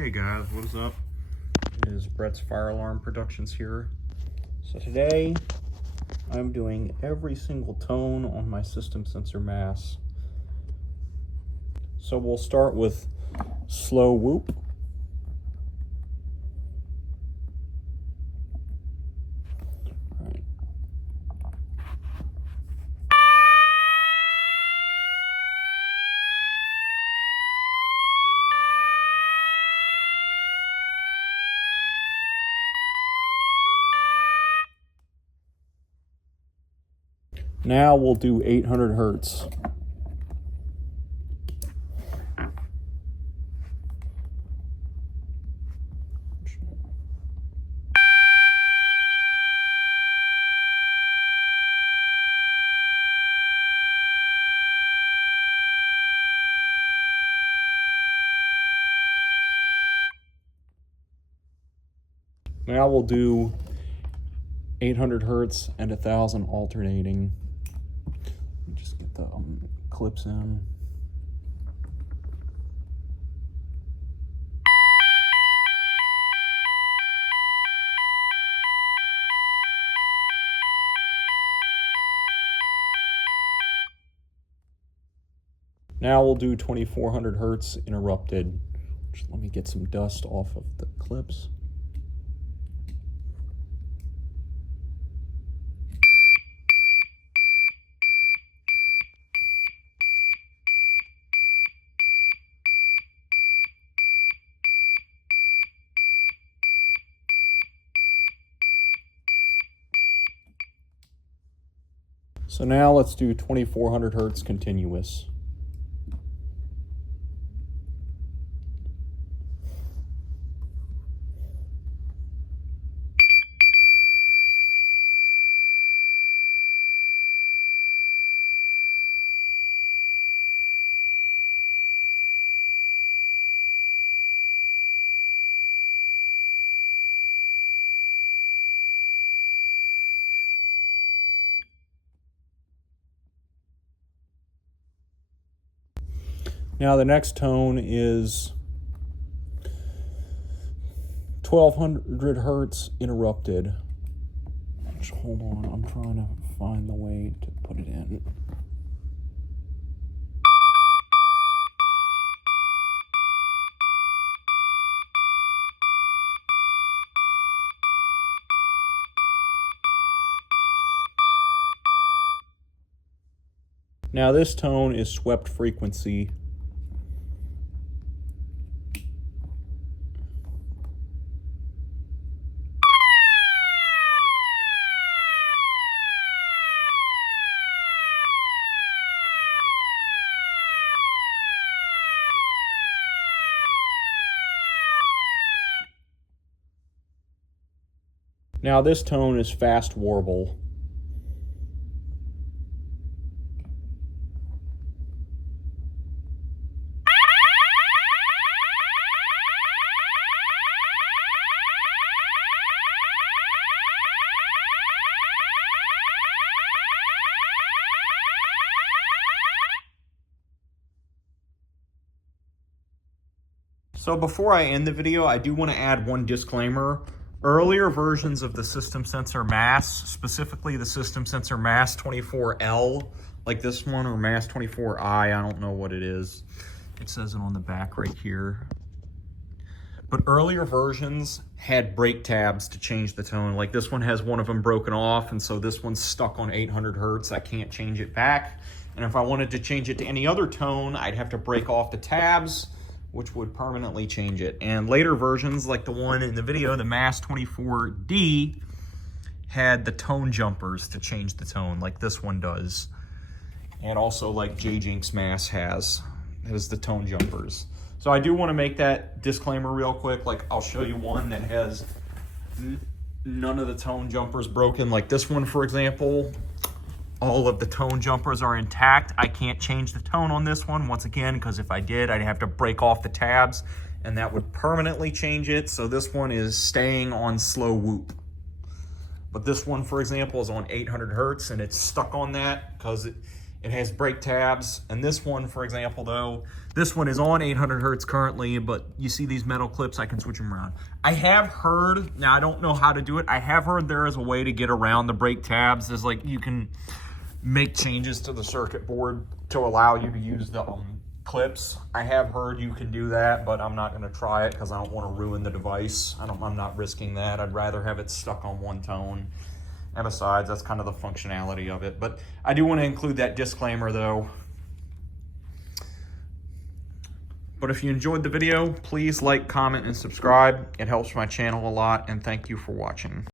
Hey guys, what is up? It is Brett's Fire Alarm Productions here. So today I'm doing every single tone on my system sensor mass. So we'll start with slow whoop. Right. Now we'll do 800 hertz. Now we'll do 800 hertz and 1000 alternating. Just get the clips in. Now we'll do 2400 hertz interrupted. Just let me get some dust off of the clips. So now let's do 2400 hertz continuous. Now the next tone is 1200 hertz interrupted. Just hold on, I'm trying to find the way to put it in. Now this tone is swept frequency. Now this tone is fast warble. So before I end the video, I do want to add one disclaimer. Earlier versions of the system sensor mass, specifically the system sensor mass 24L, like this one, or mass 24I, I don't know what it is. It says it on the back right here. But earlier versions had brake tabs to change the tone. Like this one has one of them broken off, and so this one's stuck on 800 hertz. I can't change it back. And if I wanted to change it to any other tone, I'd have to break off the tabs, which would permanently change it. And later versions, like the one in the video, the mass 24D, had the tone jumpers to change the tone, like this one does. And also like J-Jink's mass has the tone jumpers. So I do want to make that disclaimer real quick. Like I'll show you one that has none of the tone jumpers broken. Like this one, for example, all of the tone jumpers are intact. I can't change the tone on this one, once again, because if I did, I'd have to break off the tabs, and that would permanently change it. So this one is staying on slow whoop. But this one, for example, is on 800 hertz, and it's stuck on that because It has brake tabs, and this one, for example, though, this one is on 800 hertz currently, but you see these metal clips, I can switch them around. I have heard, now I don't know how to do it, I have heard there is a way to get around the brake tabs. There's like, you can make changes to the circuit board to allow you to use the clips. I have heard you can do that, but I'm not going to try it because I don't want to ruin the device. I'm not risking that. I'd rather have it stuck on one tone. And besides, that's kind of the functionality of it. But I do want to include that disclaimer though. But if you enjoyed the video, please like, comment, and subscribe. It helps my channel a lot, and thank you for watching.